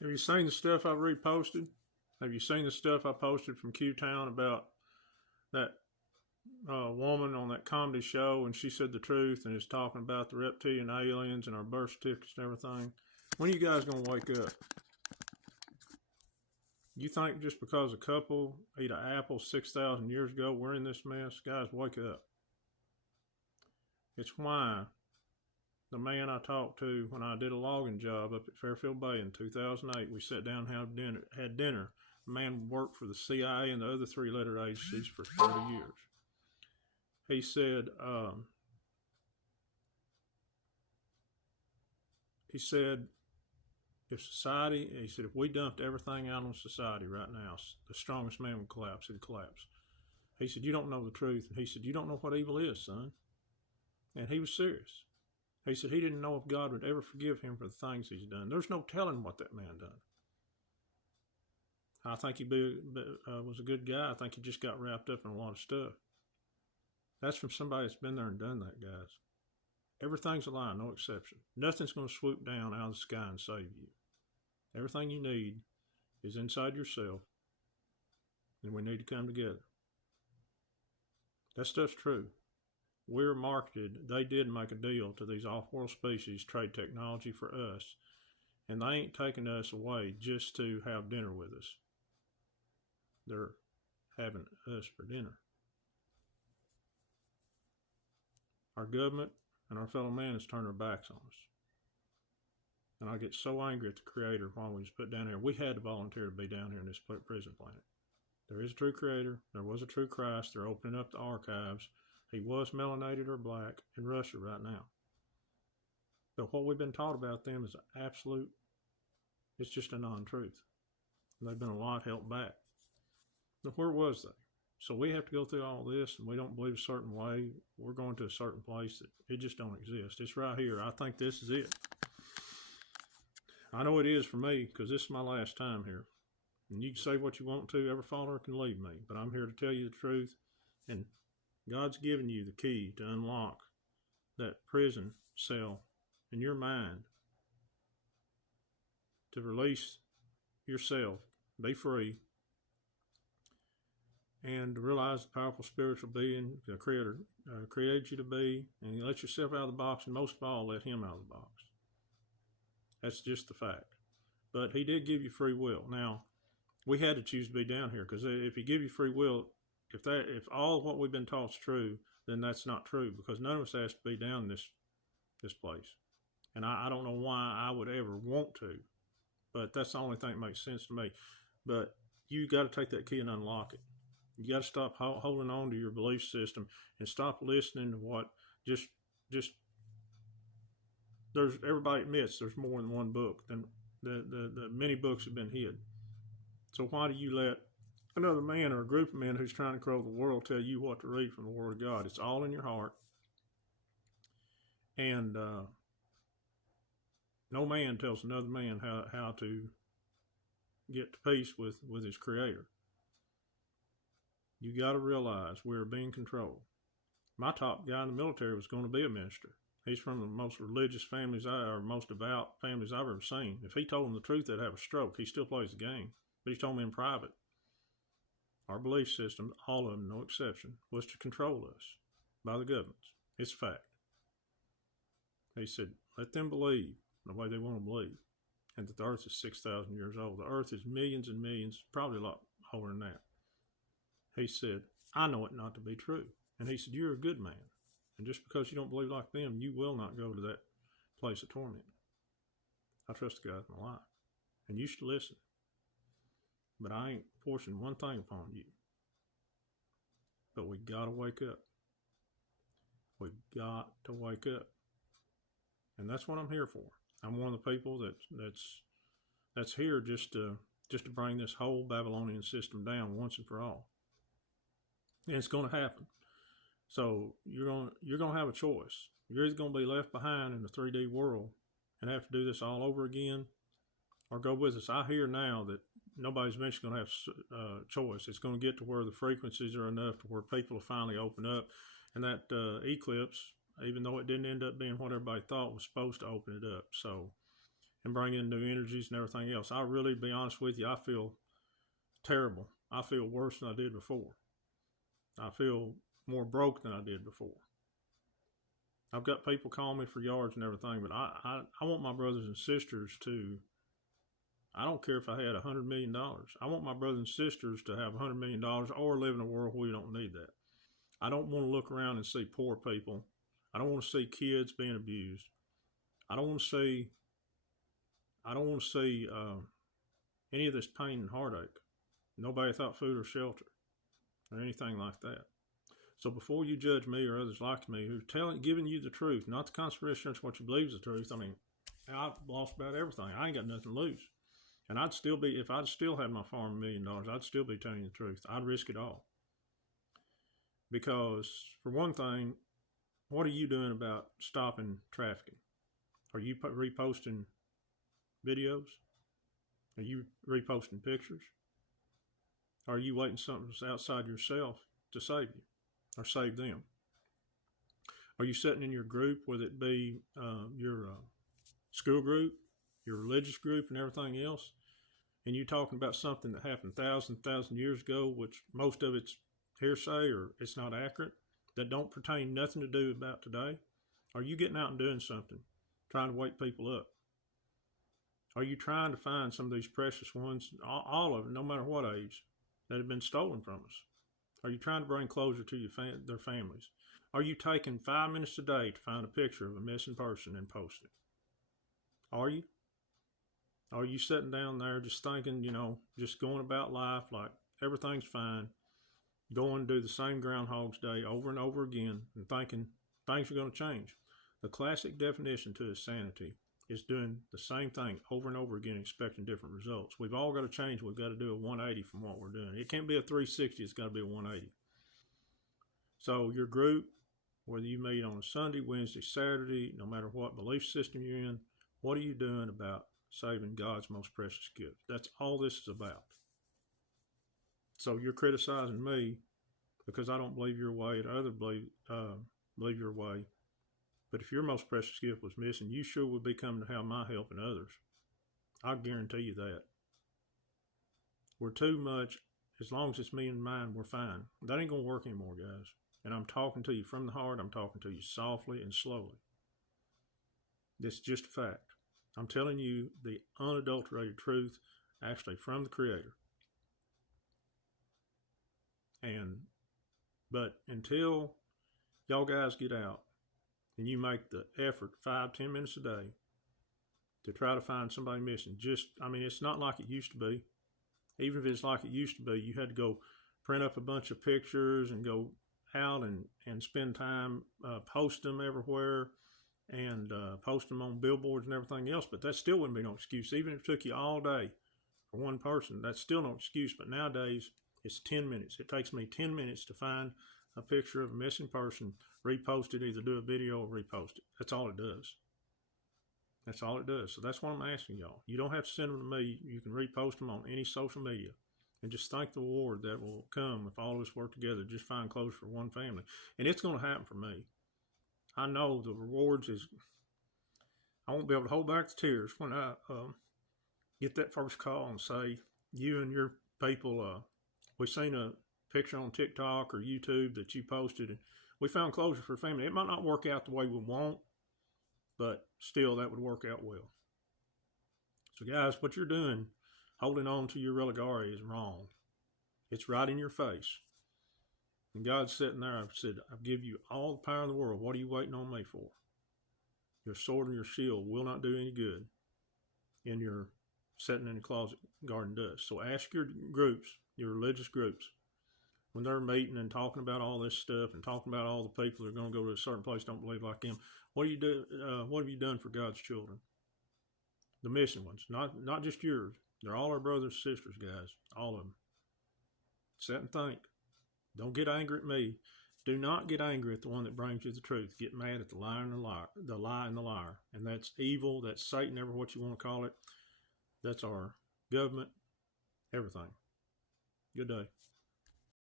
Have you seen the stuff I reposted? Have you seen the stuff I posted from Q Town about that woman on that comedy show and she said the truth and is talking about the reptilian aliens and our birth certificates and everything? When are you guys going to wake up? You think just because a couple ate an apple 6,000 years ago, we're in this mess? Guys, wake up. It's why the man I talked to when I did a logging job up at Fairfield Bay in 2008, we sat down and had dinner. The man worked for the CIA and the other three-letter agencies for 30 years. He said, if we dumped everything out on society right now, the strongest man would collapse. He'd collapse. He said, you don't know the truth. And he said, you don't know what evil is, son. And he was serious. He said he didn't know if God would ever forgive him for the things he's done. There's no telling what that man done. I think he was a good guy. I think he just got wrapped up in a lot of stuff. That's from somebody that's been there and done that, guys. Everything's a lie, no exception. Nothing's going to swoop down out of the sky and save you. Everything you need is inside yourself, and we need to come together. That stuff's true. We're marketed. They did make a deal to these off-world species, trade technology for us, and they ain't taking us away just to have dinner with us. They're having us for dinner. Our government and our fellow man has turned their backs on us. And I get so angry at the Creator while we was put down here. We had to volunteer to be down here in this prison planet. There is a true Creator. There was a true Christ. They're opening up the archives. He was melanated or black in Russia right now. But what we've been taught about them is absolute, it's just a non-truth. They've been a lot held back. But where was they? So we have to go through all this, and we don't believe a certain way. We're going to a certain place that it just don't exist. It's right here. I think this is it. I know it is for me, because this is my last time here. And you can say what you want to. Every follower can leave me. But I'm here to tell you the truth. And God's given you the key to unlock that prison cell in your mind to release yourself, be free, and to realize the powerful spiritual being the Creator created you to be, and you let yourself out of the box, and most of all, let Him out of the box. That's just the fact. But He did give you free will. Now, we had to choose to be down here, because if He give you free will, if all of what we've been taught is true, then that's not true, because none of us has to be down this place. And I don't know why I would ever want to, but that's the only thing that makes sense to me. But you got to take that key and unlock it. You got to stop holding on to your belief system and stop listening to what just there's, everybody admits there's more than one book. Than the many books have been hid. So why do you let another man or a group of men who's trying to control the world tell you what to read from the Word of God? It's all in your heart. And no man tells another man how to get to peace with his Creator. You got to realize we're being controlled. My top guy in the military was going to be a minister. He's from the most religious families or most devout families I've ever seen. If he told them the truth, they'd have a stroke. He still plays the game. But he told me in private. Our belief system, all of them, no exception, was to control us by the governments. It's a fact. He said, let them believe the way they want to believe. And that the earth is 6,000 years old. The earth is millions and millions, probably a lot older than that. He said, I know it not to be true. And he said, you're a good man. And just because you don't believe like them, you will not go to that place of torment. I trust God in my life. And you should listen. But I ain't forcing one thing upon you. But we got to wake up. We got to wake up. And that's what I'm here for. I'm one of the people that's here just to bring this whole Babylonian system down once and for all. And it's going to happen. So you're going to have a choice. You're either going to be left behind in the 3D world and have to do this all over again, or go with us. I hear now that nobody's eventually going to have a choice. It's going to get to where the frequencies are enough to where people will finally open up. And that eclipse, even though it didn't end up being what everybody thought, was supposed to open it up. So and bring in new energies and everything else. I really, be honest with you, I feel terrible. I feel worse than I did before. I feel more broke than I did before. I've got people calling me for yards and everything, but I want my brothers and sisters to, I don't care if I had $100 million. I want my brothers and sisters to have $100 million or live in a world where we don't need that. I don't want to look around and see poor people. I don't want to see kids being abused. I don't want to see any of this pain and heartache. Nobody without food or shelter or anything like that. So before you judge me or others like me who are giving you the truth, not the conspiracy theories, what you believe is the truth. I mean, I've lost about everything. I ain't got nothing to lose. And I'd still be, if I'd still had my farm $1 million, I'd still be telling you the truth. I'd risk it all. Because for one thing, what are you doing about stopping trafficking? Are you reposting videos? Are you reposting pictures? Are you waiting something outside yourself to save you or save them? Are you sitting in your group, whether it be your school group, your religious group, and everything else, and you talking about something that happened thousand years ago, which most of it's hearsay or it's not accurate, that don't pertain nothing to do about today? Are you getting out and doing something, trying to wake people up? Are you trying to find some of these precious ones, all of them, no matter what age, that have been stolen from us? Are you trying to bring closure to their families? Are you taking 5 minutes a day to find a picture of a missing person and post it? Are you? Are you sitting down there just thinking, just going about life like everything's fine, going to do the same Groundhog's Day over and over again and thinking things are going to change? The classic definition to insanity is doing the same thing over and over again, expecting different results. We've all got to change. We've got to do a 180 from what we're doing. It can't be a 360. It's got to be a 180. So your group, whether you meet on a Sunday, Wednesday, Saturday, no matter what belief system you're in, what are you doing about saving God's most precious gift? That's all this is about. So you're criticizing me because I don't believe your way and others believe your way. But if your most precious gift was missing, you sure would be coming to have my help and others. I guarantee you that. We're too much, as long as it's me and mine, we're fine. That ain't going to work anymore, guys. And I'm talking to you from the heart. I'm talking to you softly and slowly. This is just a fact. I'm telling you the unadulterated truth, actually from the Creator. But until y'all guys get out, and you make the effort 5-10 minutes a day to try to find somebody missing. It's not like it used to be. Even if it's like it used to be, you had to go print up a bunch of pictures and go out and spend time, post them everywhere and post them on billboards and everything else. But that still wouldn't be no excuse. Even if it took you all day for one person, that's still no excuse. But nowadays, it's 10 minutes. It takes me 10 minutes to find a picture of a missing person, repost it, either do a video or repost it. That's all it does. That's all it does. So that's what I'm asking y'all. You don't have to send them to me. You can repost them on any social media. And just thank the reward that will come if all of us work together. Just find closure for one family. And it's going to happen for me. I know the rewards I won't be able to hold back the tears when I get that first call and say, you and your people, we've seen a picture on TikTok or YouTube that you posted, and we found closure for a family. It might not work out the way we want, but still that would work out well. So guys, what you're doing, holding on to your religare, is wrong. It's right in your face. And God's sitting there, I've said, I've given you all the power in the world. What are you waiting on me for? Your sword and your shield will not do any good in your sitting in the closet guarding dust. So ask your groups, your religious groups, when they're meeting and talking about all this stuff and talking about all the people that are going to go to a certain place don't believe like him, what have you done for God's children? The missing ones, not just yours. They're all our brothers and sisters, guys, all of them. Sit and think. Don't get angry at me. Do not get angry at the one that brings you the truth. Get mad at the lie and the liar. And that's evil, that's Satan, ever what you want to call it. That's our government, everything. Good day.